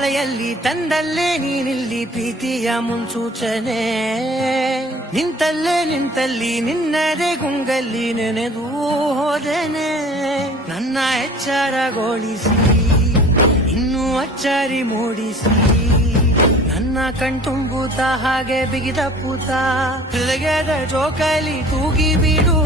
ಮಳೆಯಲ್ಲಿ ತಂದಲ್ಲೇ ನೀನಿಲ್ಲಿ ಪ್ರೀತಿಯ ಮುನ್ಸೂಚನೆ ನಿಂತಲ್ಲಿ ನಿನ್ನದೇ ಗುಂಗಲ್ಲಿ ನೆನೆದು ಹೋದೆನೆ ನನ್ನ ಎಚ್ಚರಗೊಳಿಸಿ ಇನ್ನೂ ಅಚ್ಚರಿ ಮೂಡಿಸಿ ನನ್ನ ಕಣ್ತುಂಬುತ್ತ ಹಾಗೆ ಬಿಗಿದ ಪೂತ ಹೃದಯದ ಜೋಕಾಲಿ ತೂಗಿ ಬಿಡು